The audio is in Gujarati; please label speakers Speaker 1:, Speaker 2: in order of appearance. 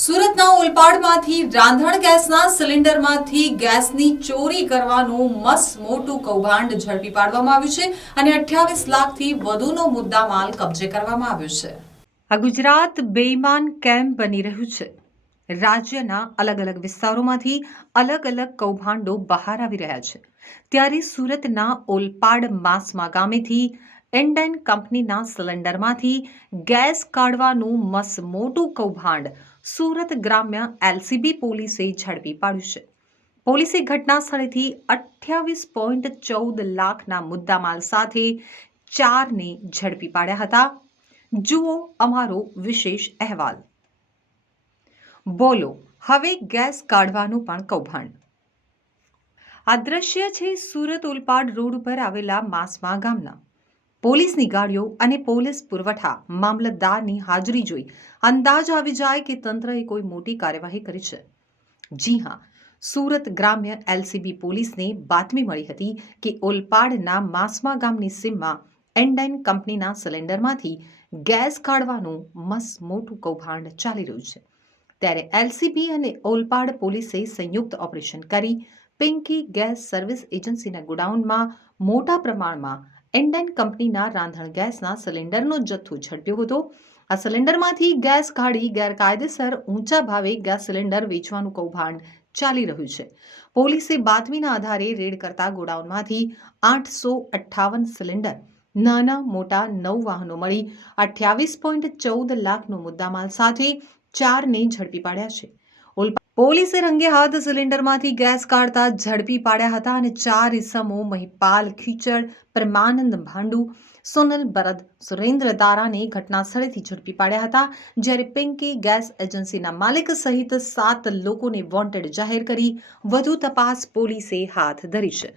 Speaker 1: સુરતના ઓલપાડમાંથી રાંધણ ગેસના સિલિન્ડરમાંથી ગેસની ચોરી કરવાનું મસ મોટું કૌભાંડ ઝડપી પાડવામાં આવ્યું છે અને અઠ્યાવીસ લાખથી વધુનો મુદ્દામાલ કબજે કરવામાં આવ્યો છે. આ ગુજરાત બેઈમાન કેમ બની રહ્યું છે. રાજ્યના અલગ અલગ વિસ્તારોમાંથી અલગ અલગ કૌભાંડો બહાર આવી રહ્યા છે. ત્યારે સુરતના ઓલપાડ માસમા ગામેથી એન્ડેન કંપનીના સિલિન્ડરમાંથી ગેસ કાઢવાનું મસ મોટું કૌભાંડ સુરત ગ્રામ્ય એલસીબી પોલીસે ઝડપી પાડ્યું છે. પોલીસે ઘટના સ્થળેથી અઠ્યાવીસ પોઈન્ટ ચૌદ લાખના મુદ્દામાલ સાથે ચારને ઝડપી પાડ્યા હતા. જુઓ અમારો વિશેષ અહેવાલ. બોલો, હવે ગેસ કાઢવાનું પણ કૌભાંડ. આ દ્રશ્ય છે સુરત ઉલપાડ રોડ પર આવેલા માસમા ગામના. પોલીસની ગાડીઓ અને પોલીસ પુરવઠા મામલતદારની હાજરી જોઈ અંદાજ આવી જાય કે તંત્રએ કોઈ મોટી કાર્યવાહી કરી છે. જી હા, સુરત ગ્રામ્ય એલસીબી પોલીસને બાતમી મળી હતી કે ઓલપાડના માસમા ગામની સીમમાં એન્ડાઇન કંપનીના સિલિન્ડરમાંથી ગેસ કાઢવાનું મસ મોટું કૌભાંડ ચાલી રહ્યું છે. ત્યારે એલસીબી અને ઓલપાડ પોલીસે સંયુક્ત ઓપરેશન કરી, પિંકી ગેસ સર્વિસ એજન્સીના ગોડાઉનમાં મોટા પ્રમાણમાં એન્ડેન કંપનીના રાંધણ ગેસના સિલિન્ડરનો જથ્થો ઝડપ્યો હતો. આ સિલિન્ડરમાંથી ગેસ કાઢી ગેરકાયદેસર ઊંચા ભાવે ગેસ સિલિન્ડર વેચવાનું કૌભાંડ ચાલી રહ્યું છે. પોલીસે બાતમીના આધારે રેડ કરતા ગોડાઉનમાંથી આઠસો અઠ્ઠાવન સિલિન્ડર, નાના, મોટા નવ વાહનો મળી અઠ્યાવીસ પોઈન્ટ ચૌદ લાખનો મુદ્દામાલ સાથે ચારને ઝડપી પાડ્યા છે. પોલીસે રંગે હાથ સિલિન્ડરમાંથી ગેસ કાઢતા ઝડપી પાડ્યા હતા અને ચાર ઇસમો મહિપાલ ખીચડ, પરમાનંદ ભાંડુ, સોનલ બરદ સુરેન્દ્ર તારાને ઘટના સ્થળેથી ઝડપી પાડ્યા હતા, જ્યારે પિંકી ગેસ એજન્સીના માલિક સહિત સાત લોકોને વોન્ટેડ જાહેર કરી વધુ તપાસ પોલીસે હાથ ધરી છે.